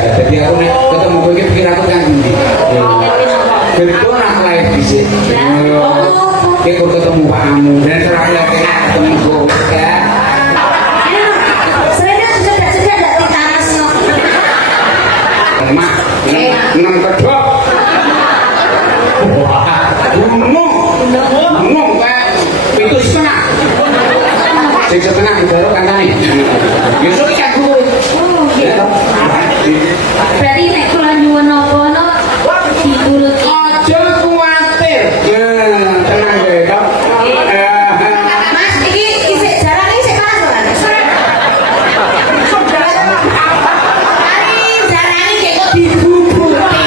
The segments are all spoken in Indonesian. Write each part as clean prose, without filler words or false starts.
Jadi aku nek ketemu kowe iki pikir aku kan ndi. Betul nak lain dhisik. Ki kok ketemu pakmu dan seraya ketemu kok ya. Mak, nang kedok. Ngomong kayak itu setengah. Sing setengah digaro kancane. Yusuk iki aku. Berarti nek kula nyuwun napa-napa diturut Aja kuwatir. Tenang kowe, Dok. Mas iki isih jarane isih panas ora? Ari jarane kek kok dibubuti.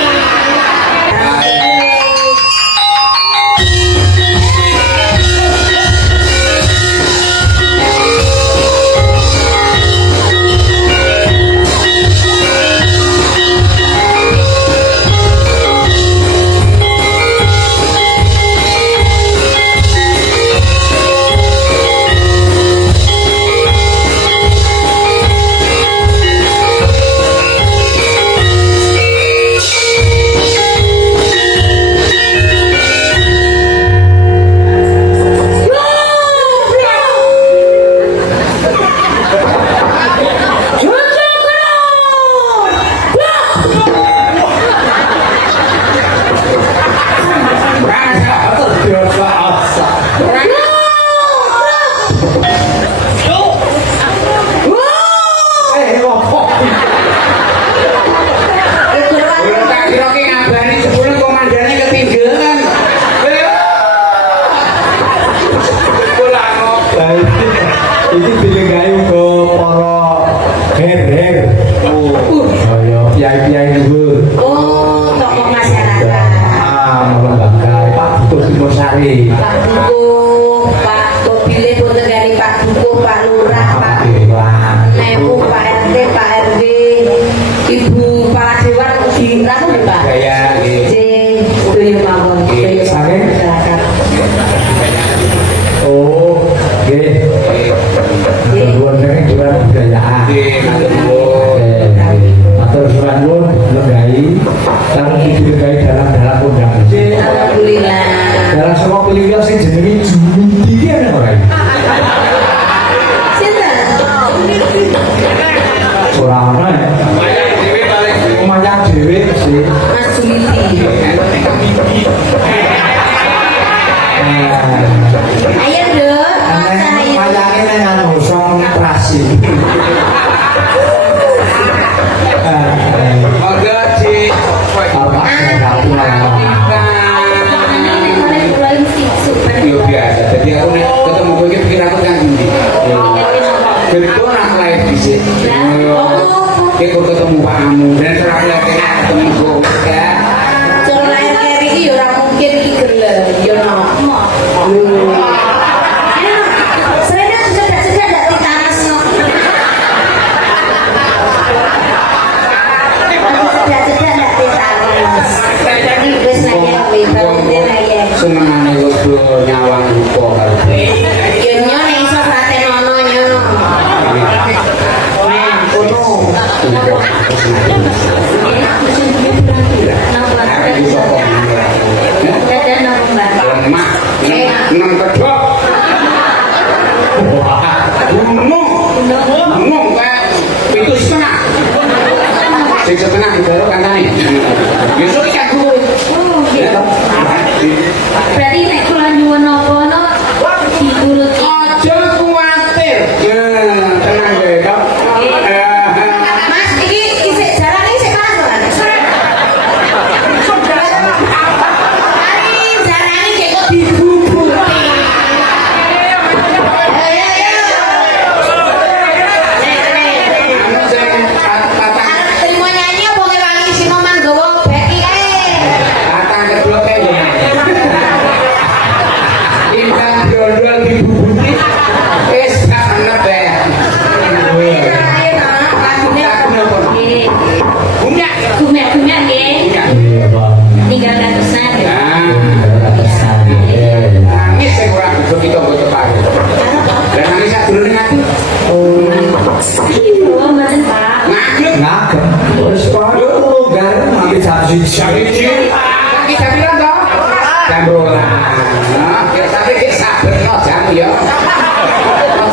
Ini dilegai ke para her-her. Kiai-kiai luhur. Oh, tokoh masyarakat. Membanggakan Pak Dukuh Timosari. Pak Dukuh, Pak Kopile boten gani Pak Dukuh, Pak Lurah, Pak Nepu, Pak RT, Pak RW, Ibu Pak Dewan di Ramu ya, Pak? Gaya Cing, sedaya mawon, sedaya masyarakat. Oh, nggih. Nuwun nek juga budayaan. Matur nuwun legai kang dilegai dalam undangan. Alhamdulillah. Dalam semua pilihan sing jenenge Jumidi iki ana ora? Sinten? Ora ana ya. Omayan dhewe sih. Mas Jumidi. Ayo, Dok. Mayane nang anu song prasi. Monggo di yo biasa. Jadi aku nek ketemu kowe iki pikir aku kan ndi. Betul nak lain dhisik. Ki kok ketemu pakmu dan seraya ketemu kok ya. Cara lahir keri iki ya ora mungkin iki gelem, ya nopo. Serena sudah ndak ditanas no. Sudah ndak ditanas. Jadi wis nek ya Senengane kudu nyawang rupa karo kowe. ya nyono iso sate nono nyono. Lemah, nang kedok. Ngomong kayak itu setengah. Sing setengah digaro kancane. Yusuk iki aku. Berarti nek kula nyuwun napa-napa diturut Aja kuwatir. Tenang kowe, Dok. Mas iki isih jarane isih panas ora? Ari jarane kek kok dibubuti. Ayo. Anu sing patang Terima nyanyi apa ngewangi sino manggawa beki ae. patang kedok e yo. Intan dodol dibubuti. Wis gak enek ya. Bunyak. Gumek nggih. Bunyak. Tinggalkan pesan ya. Nangis sing ora bisa kita botok. Dan nangis sak durunge ngati. Iya, mboten Pak. ngagem. ngagem terus koyo longgar nanti jam 1 Kita bilang toh jam 12. Ya tapi ki saberno jam ya.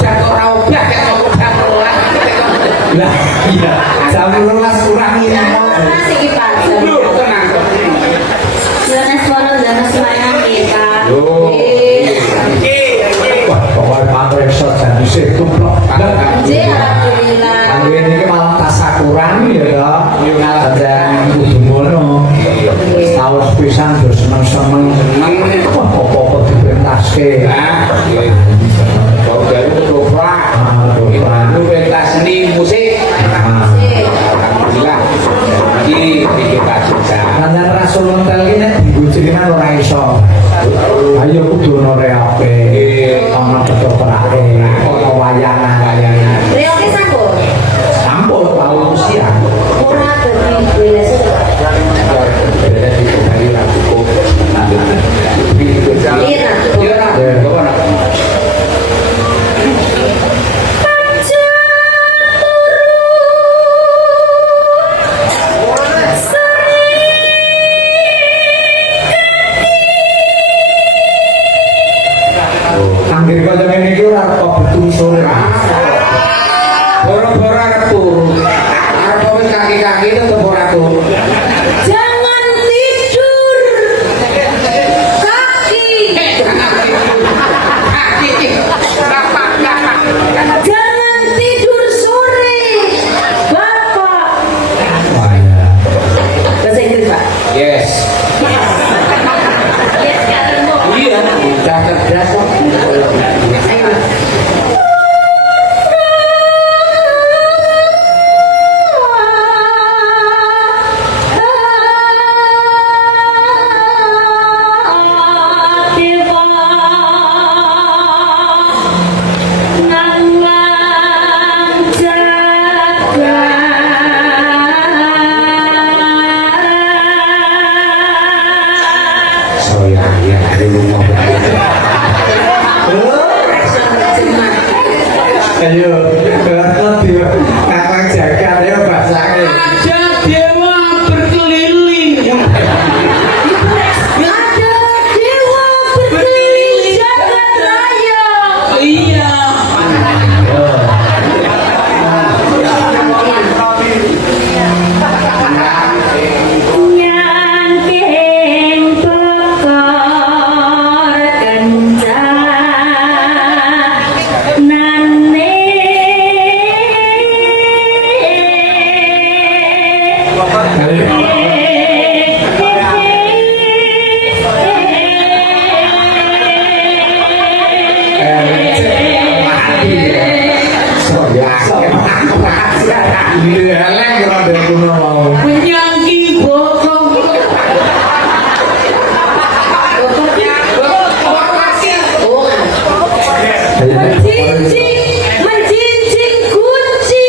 Jam ora obah ya jam 12. lah iya jam 12 kurang ini Panas iki Pak. Lho, tenang. Jonas Wono Jonas Mayang kita. Loh. wah pokoknya pamresot jam isih kuplok J alhamdulillah. Kali ini malah tasakuran ya toh. Yo ngalah kudu ngono. Tahu pisan terus seneng-seneng. Wah apa-apa dipentaske. Nah, kau baru ketoprak. Itu pentas seni musik. Alhamdulillah. Ini kita bisa. Kancan rasul mentel ki nek digujrinan ora iso. Ayo kudu ono reoke, ono ketoprake, ono wayangan. Reoke sampun. Sampun tau siang. Ora dadi biasa. Iya. Iya, nah. Coba, nah. Anggir kaya ngene iki ora kok betul sore. Boro-boro arep turu. Arep wis kaki-kaki tetep ora turu. Jangan tidur. Kaki. Jangan tidur sore. Bapak. Wah ya. Bahasa Inggris, Pak. Yes. Iya, udah cerdas kok. Ayo. Saya ya ada rumah. Ayo, kalau dia kakak jaga ya bahasanya. Ada dewa berkeliling. Ada dewa berkeliling jagat raya. Iya. Nyangking pekor kencanane. Iya, lek ora ada kuno mau. Menyangking bokong. Menjinjing kunci.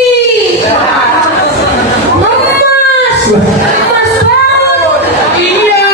Emas. Emas banget. Iya.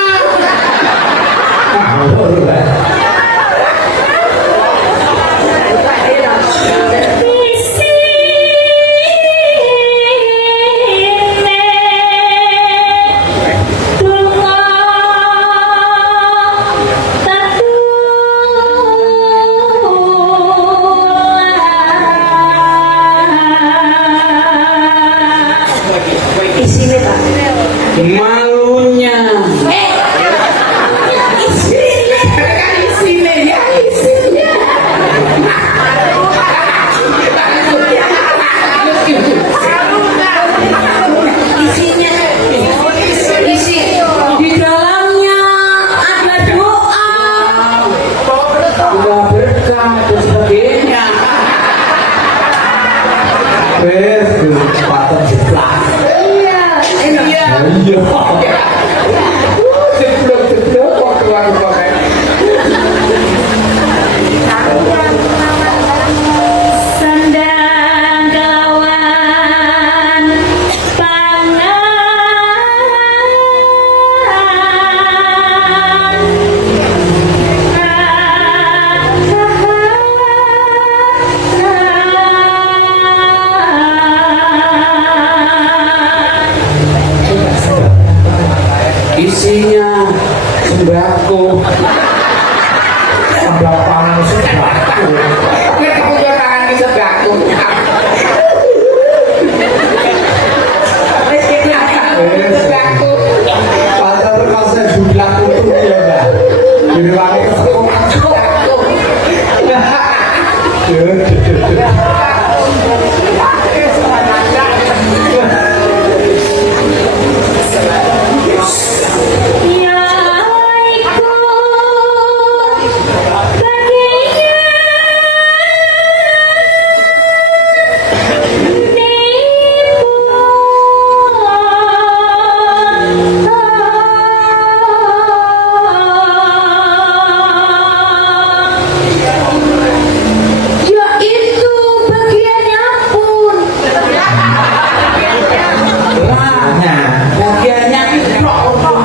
Isinya Pak. Malunya. Isinya ya isinya. Isinya isi di dalamnya ada doa. Udah berkah dan sebagainya. Wes, paten jeplak. Iya. Iya. Iya. Jeblok-jeblok kok keluar-keluar. Sandang kawan pangan. lagi drok